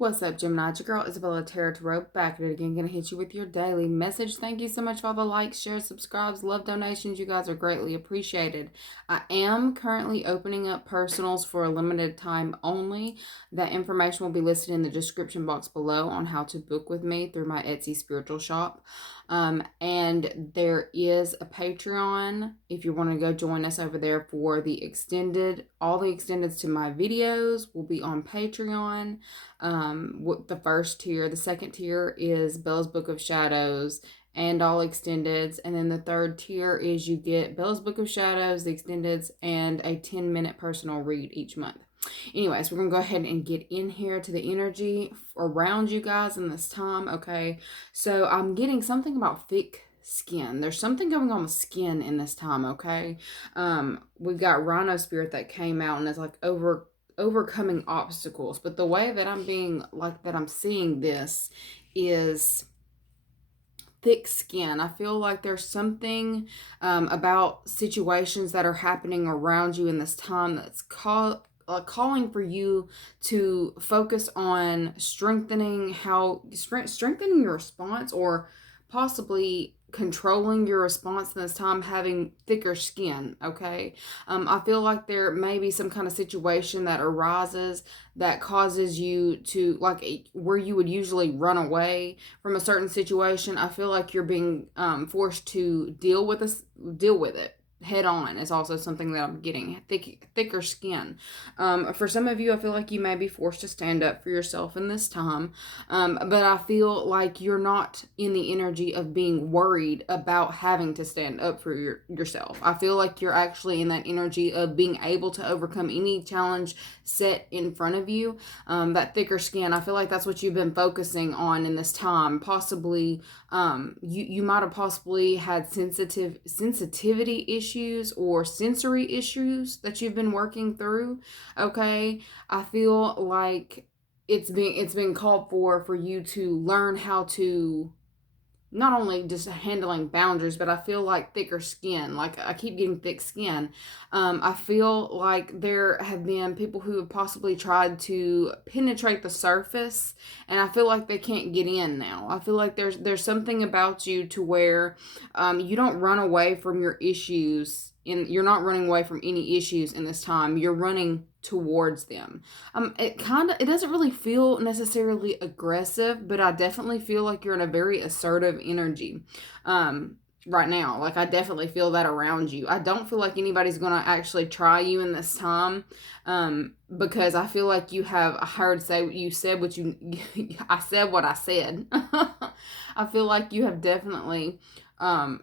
What's up, Gemini? It's your girl, Isabellataratarot, back at it again. Gonna hit you with your daily message. Thank you so much for all the likes, shares, subscribes, love donations. You guys are greatly appreciated. I am currently opening up personals for a limited time only. That information will be listed in the description box below on how to book with me through my Etsy spiritual shop. And there is a Patreon if you want to go join us over there for the extended. All the extendeds to my videos will be on Patreon. The first tier, the second tier is Bella's Book of Shadows and all extendeds, and then the third tier is you get Bella's Book of Shadows, the extendeds, and a 10-minute personal read each month. Anyways, we're gonna go ahead and get in here to the energy around you guys in this time. Okay, so I'm getting something about thick skin. There's something going on with skin in this time. Okay, we've got Rhino Spirit that came out and is like overcoming obstacles, but the way that I'm seeing this is thick skin. I feel like there's something about situations that are happening around you in this time that's calling for you to focus on strengthening your response, or possibly controlling your response in this time, having thicker skin. Okay, I feel like there may be some kind of situation that arises that causes you to, like, where you would usually run away from a certain situation. I feel like you're being forced to deal with it head on is also something that I'm getting. Thicker skin. For some of you, I feel like you may be forced to stand up for yourself in this time. But I feel like you're not in the energy of being worried about having to stand up for yourself. I feel like you're actually in that energy of being able to overcome any challenge set in front of you. That thicker skin, I feel like that's what you've been focusing on in this time. Possibly, you might have possibly had sensitivity issues or sensory issues that you've been working through. Okay, I feel like it's been called for you to learn how to not only just handling boundaries, but I feel like thicker skin. Like, I keep getting thick skin. I feel like there have been people who have possibly tried to penetrate the surface, and I feel like they can't get in now. I feel like there's something about you to where you don't run away from your issues. You're not running away from any issues in this time. You're running towards them. It doesn't really feel necessarily aggressive, but I definitely feel like you're in a very assertive energy right now. Like, I definitely feel that around you. I don't feel like anybody's gonna actually try you in this time, because I feel like you have I said what I said. I feel like you have definitely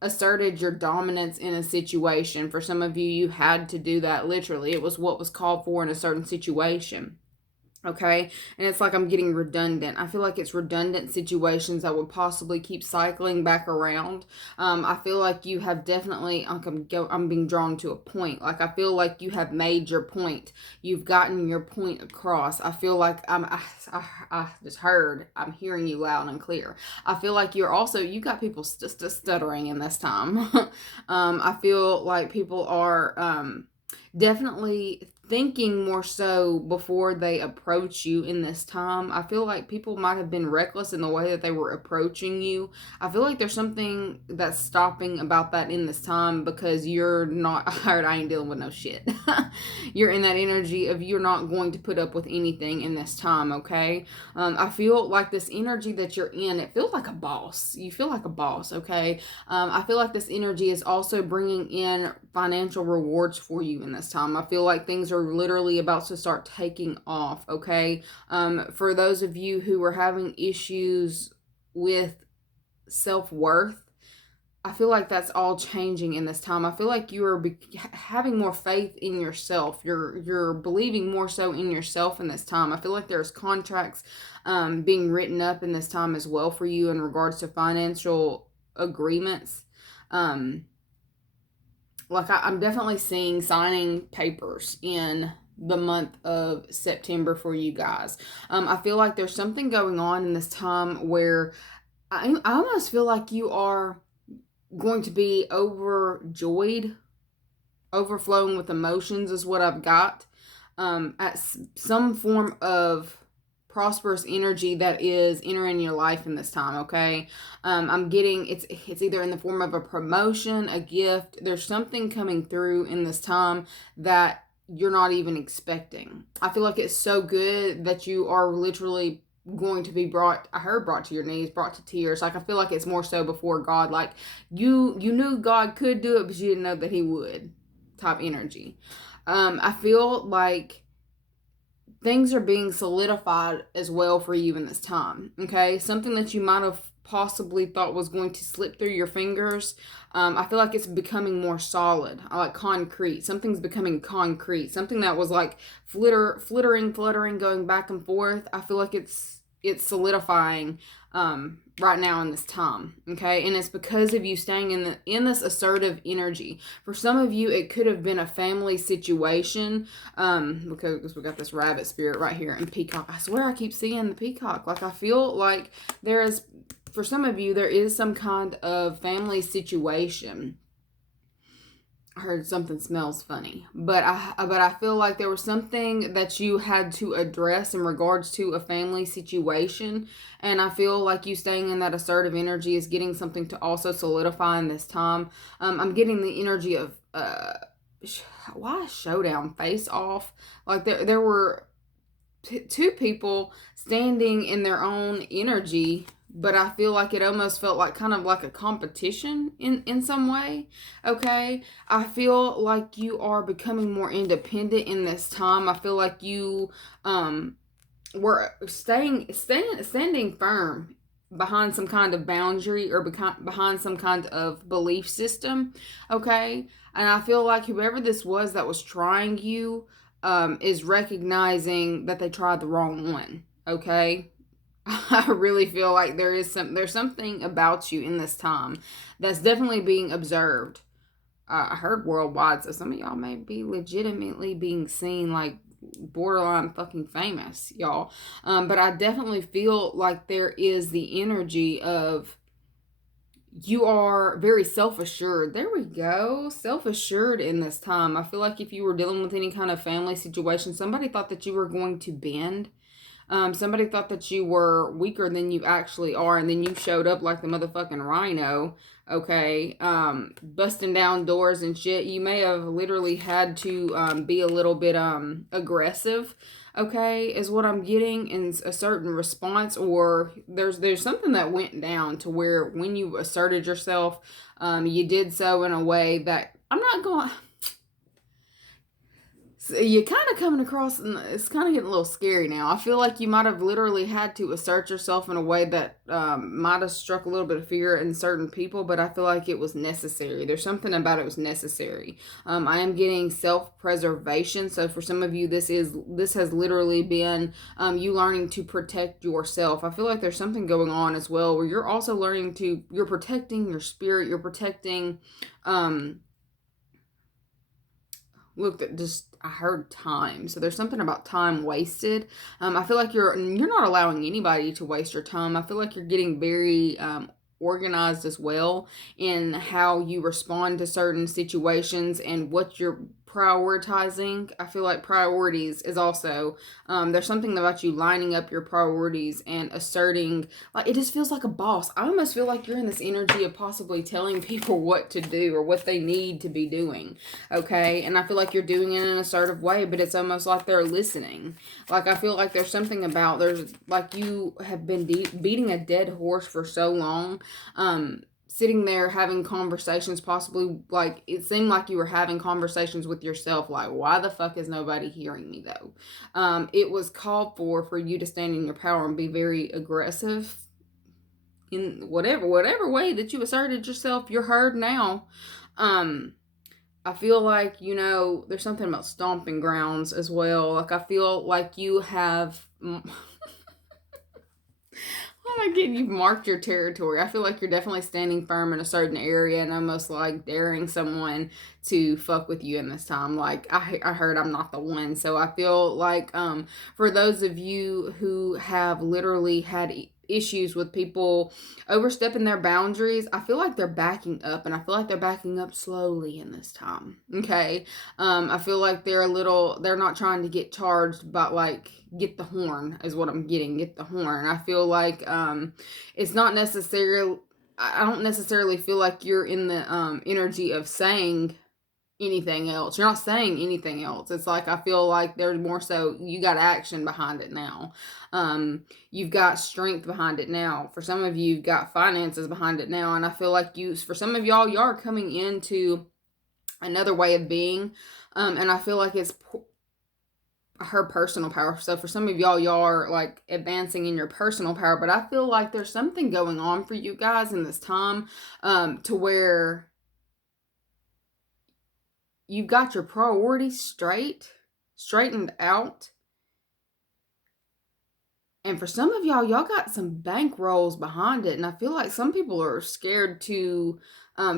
asserted your dominance in a situation. For some of you, you had to do that literally. It was what was called for in a certain situation. Okay, and it's like I'm getting redundant. I feel like it's redundant situations that would possibly keep cycling back around. I feel like you have definitely, I'm being drawn to a point. Like, I feel like you have made your point. You've gotten your point across. I feel like I just heard, I'm hearing you loud and clear. I feel like you got people stuttering in this time. I feel like people are definitely thinking more so before they approach you in this time. I feel like people might have been reckless in the way that they were approaching you. I feel like there's something that's stopping about that in this time, because you're not, I ain't dealing with no shit. You're in that energy of you're not going to put up with anything in this time. Okay, I feel like this energy that you're in, it feels like a boss. You feel like a boss. Okay, I feel like this energy is also bringing in financial rewards for you in this time. I feel like things are literally about to start taking off. Okay, for those of you who are having issues with self-worth, I feel like that's all changing in this time. I feel like you are having more faith in yourself. You're believing more so in yourself in this time. I feel like there's contracts being written up in this time as well for you in regards to financial agreements. I'm definitely seeing signing papers in the month of September for you guys. I feel like there's something going on in this time where I almost feel like you are going to be overjoyed, overflowing with emotions is what I've got, at some form of prosperous energy that is entering your life in this time, okay? I'm getting it's either in the form of a promotion, a gift. There's something coming through in this time that you're not even expecting. I feel like it's so good that you are literally going to be brought to your knees, brought to tears. Like, I feel like it's more so before God. Like, you knew God could do it, but you didn't know that he would, type energy. I feel like things are being solidified as well for you in this time, okay? Something that you might have possibly thought was going to slip through your fingers, I feel like it's becoming more solid. I like concrete. Something's becoming concrete. Something that was like fluttering, going back and forth. I feel like it's solidifying right now in this time, okay? And it's because of you staying in this assertive energy. For some of you, it could have been a family situation, because we got this rabbit spirit right here and peacock. I swear I keep seeing the peacock. Like, I feel like for some of you, there is some kind of family situation. I heard something smells funny, but I feel like there was something that you had to address in regards to a family situation, and I feel like you staying in that assertive energy is getting something to also solidify in this time. I'm getting the energy of why showdown, face off. Like, there were two people standing in their own energy, but I feel like it almost felt like kind of like a competition in some way, okay? I feel like you are becoming more independent in this time. I feel like you were standing firm behind some kind of boundary or behind some kind of belief system, okay? And I feel like whoever this was that was trying you is recognizing that they tried the wrong one, okay? I really feel like there's something about you in this time that's definitely being observed. I heard worldwide, so some of y'all may be legitimately being seen, like borderline fucking famous, y'all. But I definitely feel like there is the energy of you are very self-assured. There we go. Self-assured in this time. I feel like if you were dealing with any kind of family situation, somebody thought that you were going to bend. Somebody thought that you were weaker than you actually are, and then you showed up like the motherfucking rhino, okay, busting down doors and shit. You may have literally had to be a little bit aggressive, okay, is what I'm getting in a certain response, or there's something that went down to where when you asserted yourself, you did so in a way that I'm not going. You're kind of coming across, and it's kind of getting a little scary now. I feel like you might have literally had to assert yourself in a way that might have struck a little bit of fear in certain people, but I feel like it was necessary. There's something about it was necessary. I am getting self-preservation. So for some of you, this has literally been you learning to protect yourself. I feel like there's something going on as well where you're also you're protecting your spirit. You're protecting look, I heard time. So there's something about time wasted. I feel like you're not allowing anybody to waste your time. I feel like you're getting very organized as well in how you respond to certain situations and what you're prioritizing. I feel like priorities is also there's something about you lining up your priorities and asserting, like, it just feels like a boss. I almost feel like you're in this energy of possibly telling people what to do or what they need to be doing, okay? And I feel like you're doing it in an assertive way, but it's almost like they're listening. Like, I feel like there's something about there's like you have been beating a dead horse for so long, sitting there having conversations, possibly, like, it seemed like you were having conversations with yourself, like, why the fuck is nobody hearing me, though? It was called for you to stand in your power and be very aggressive in whatever way that you asserted yourself. You're heard now. I feel like, there's something about stomping grounds as well. Like, I feel like you have you've marked your territory. I feel like you're definitely standing firm in a certain area and almost like daring someone to fuck with you in this time. Like, I heard I'm not the one. So I feel like for those of you who have literally had issues with people overstepping their boundaries. I feel like they're backing up, and I feel like they're backing up slowly in this time. Okay. I feel like they're not trying to get charged, but like get the horn is what I'm getting. Get the horn. I feel like it's not necessarily, I don't necessarily feel like you're in the energy of saying anything else. You're not saying anything else. It's like, I feel like there's more so you got action behind it now. You've got strength behind it now. For some of you, you've got finances behind it now. And I feel like for some of y'all are coming into another way of being. And I feel like it's her personal power. So for some of y'all are like advancing in your personal power, but I feel like there's something going on for you guys in this time, to where you've got your priorities straightened out. And for some of y'all got some bankrolls behind it. And I feel like some people are scared to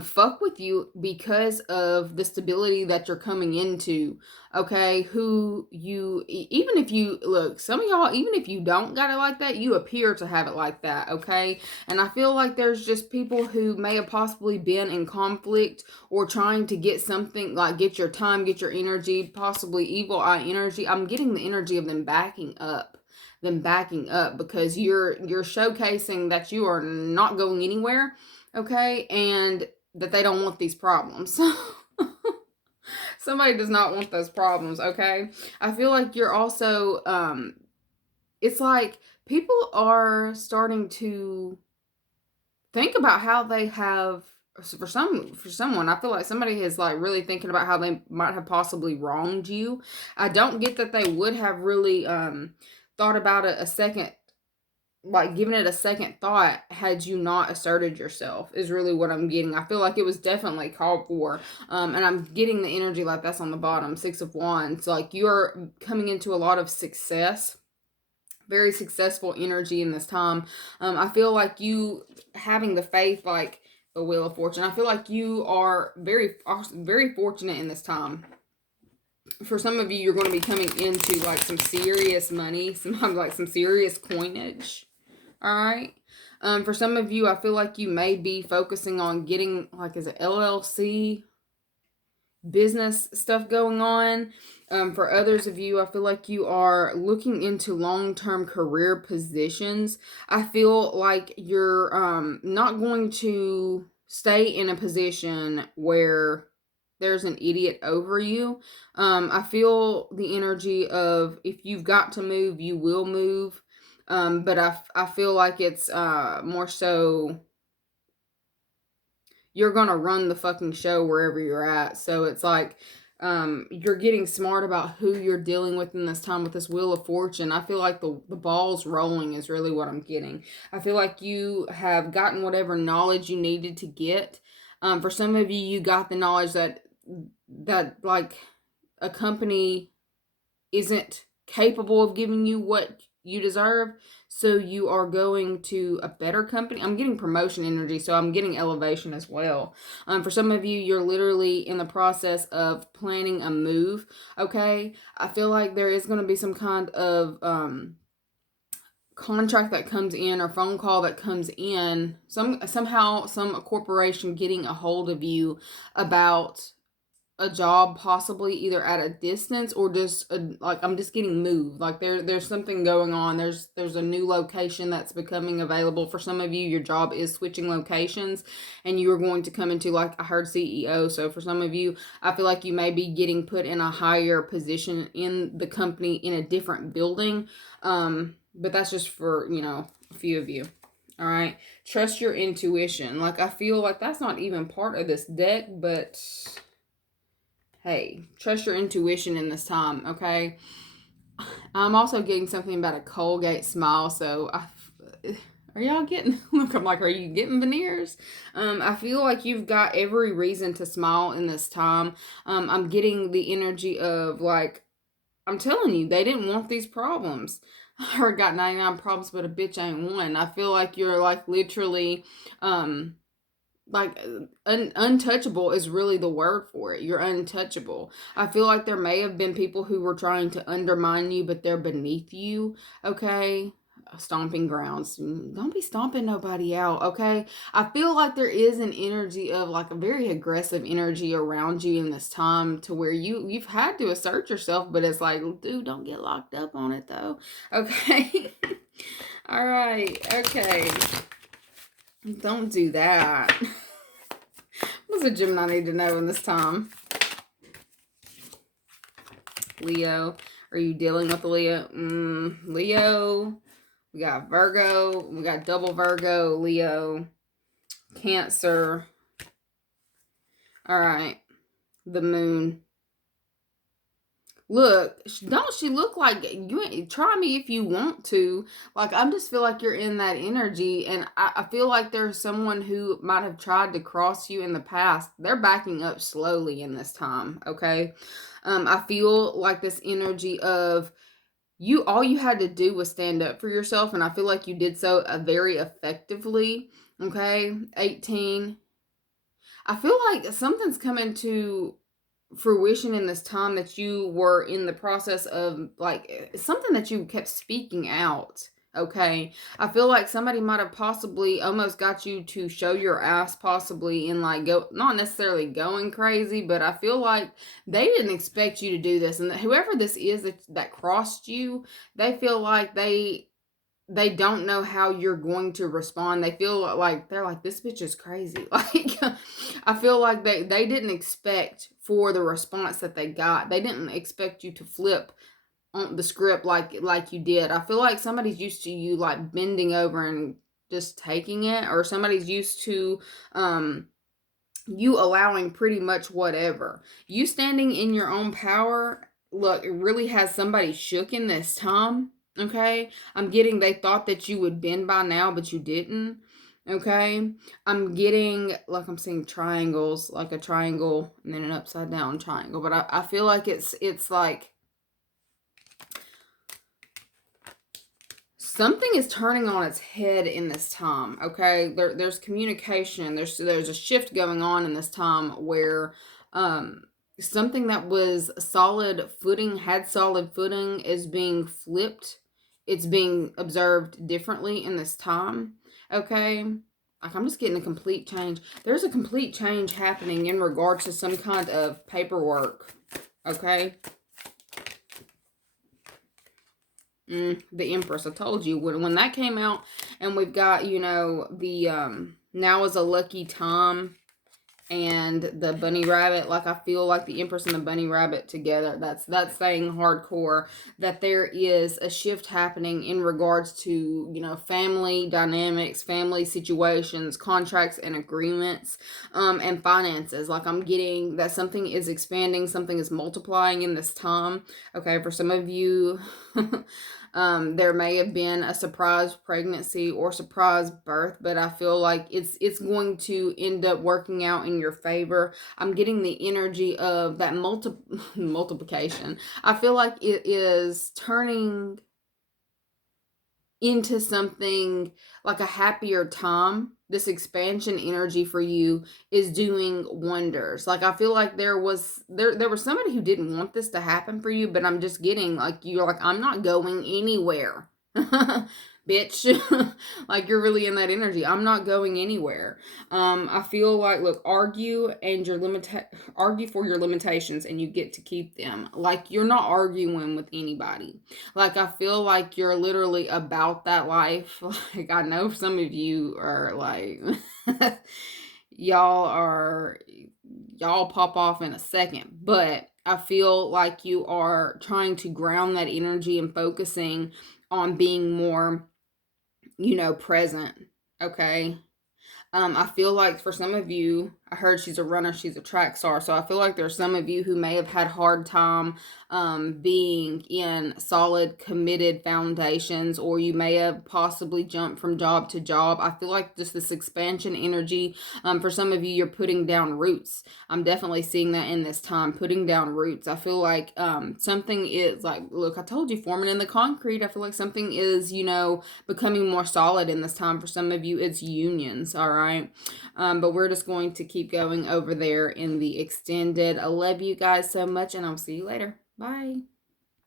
fuck with you because of the stability that you're coming into. Okay, even if you, look, some of y'all, even if you don't got it like that, you appear to have it like that. Okay, and I feel like there's just people who may have possibly been in conflict or trying to get something, like get your time, get your energy, possibly evil eye energy. I'm getting the energy of them backing up. Because you're showcasing that you are not going anywhere, okay, and that they don't want these problems. Somebody does not want those problems, okay? I feel like you're also it's like people are starting to think about how they have, for someone, I feel like somebody is like really thinking about how they might have possibly wronged you. I don't get that they would have really thought about it a second, like giving it a second thought, had you not asserted yourself, is really what I'm getting. I feel like it was definitely called for. And I'm getting the energy like that's on the bottom, 6 of Wands. Like you're coming into a lot of success, very successful energy in this time. I feel like you having the faith, like the Wheel of Fortune. I feel like you are very, very fortunate in this time. For some of you, you're going to be coming into like some serious money, some serious coinage. All right. For some of you, I feel like you may be focusing on getting like, is it LLC business stuff going on. For others of you, I feel like you are looking into long-term career positions. I feel like you're not going to stay in a position where there's an idiot over you. I feel the energy of, if you've got to move, you will move. But I feel like it's more so you're gonna run the fucking show wherever you're at. So it's like you're getting smart about who you're dealing with in this time with this Wheel of Fortune. I feel like the ball's rolling is really what I'm getting. I feel like you have gotten whatever knowledge you needed to get. For some of you, you got the knowledge that like a company isn't capable of giving you what you deserve, so you are going to a better company. I'm getting promotion energy, so I'm getting elevation as well. For some of you, you're literally in the process of planning a move, okay? I feel like there is going to be some kind of contract that comes in, or phone call that comes in, somehow some corporation getting a hold of you about a job, possibly either at a distance or just like, I'm just getting moved. Like there's something going on. There's a new location that's becoming available. For some of you, your job is switching locations, and you are going to come into, like I heard, CEO. So for some of you, I feel like you may be getting put in a higher position in the company in a different building. But that's just for, a few of you. All right. Trust your intuition. Like, I feel like that's not even part of this deck, but hey, trust your intuition in this time, okay? I'm also getting something about a Colgate smile, so are y'all getting, look, I'm like, are you getting veneers? I feel like you've got every reason to smile in this time. I'm getting the energy of, like, I'm telling you, they didn't want these problems. I heard got 99 problems, but a bitch ain't one. I feel like you're, like, literally, untouchable is really the word for it. You're untouchable. I feel like there may have been people who were trying to undermine you, but they're beneath you, okay? stomping grounds. Don't be stomping nobody out, okay? I feel like there is an energy of like a very aggressive energy around you in this time, to where you've had to assert yourself, but it's like, dude, don't get locked up on it though. Okay. All right. Okay. Don't do that. What's a Gemini need to know in this time? Leo. Are you dealing with a Leo? Leo. We got Virgo. We got double Virgo, Leo, Cancer. All right. The moon. Look, don't she look like you? Try me if you want to. Like, I just feel like you're in that energy, and I feel like there's someone who might have tried to cross you in the past. They're backing up slowly in this time, okay? I feel like this energy of you, all you had to do was stand up for yourself, and I feel like you did so very effectively, okay? 18. I feel like something's coming to fruition in this time, that you were in the process of, like, something that you kept speaking out, okay? I feel like somebody might have possibly almost got you to show your ass, possibly in like, go, not necessarily going crazy, but I feel like they didn't expect you to do this, and whoever this is that crossed you, they feel like they don't know how you're going to respond. They feel like they're like, this bitch is crazy. Like, I feel like they didn't expect for the response that they got. They didn't expect you to flip on the script like you did. I feel like somebody's used to you like bending over and just taking it, or somebody's used to you allowing pretty much whatever. You standing in your own power, look, it really has somebody shook in this time. Okay, I'm getting they thought that you would bend by now, but you didn't. Okay, I'm getting, like, I'm seeing triangles, like a triangle and then an upside down triangle, but I feel like it's like something is turning on its head in this time. Okay, there's communication, there's a shift going on in this time, where something that was solid footing, had solid footing, is being flipped. It's being observed differently in this time. Okay, like, I'm just getting a complete change. There's a complete change happening in regards to some kind of paperwork. Okay. The Empress. I told you when that came out, and we've got, you know, the now is a lucky time, and the bunny rabbit. Like, I feel like the Empress and the bunny rabbit together, that's saying hardcore that there is a shift happening in regards to, you know, family dynamics, family situations, contracts and agreements, and finances. Like, I'm getting that something is expanding, something is multiplying in this time. Okay, for some of you, there may have been a surprise pregnancy or surprise birth, but I feel like it's going to end up working out in your favor. I'm getting the energy of that multiplication. I feel like it is turning into something like a happier time. This expansion energy for you is doing wonders. Like, I feel like there was somebody who didn't want this to happen for you, but I'm just getting like, you're like, I'm not going anywhere. Bitch. Like, you're really in that energy. I'm not going anywhere. I feel like, look, argue for your limitations, and you get to keep them. Like, you're not arguing with anybody. Like, I feel like you're literally about that life. Like, I know some of you are like y'all pop off in a second, but I feel like you are trying to ground that energy and focusing on being more, you know, present. Okay. I feel like for some of you, I heard she's a runner, she's a track star. So I feel like there's some of you who may have had hard time being in solid, committed foundations, or you may have possibly jumped from job to job. I feel like just this expansion energy, for some of you, you're putting down roots. I'm definitely seeing that in this time, putting down roots. I feel like something is like, look, I told you, forming in the concrete. I feel like something is, you know, becoming more solid in this time. For some of you, it's unions, all right? But we're just going to keep going over there in the extended. I love you guys so much, and I'll see you later. Bye.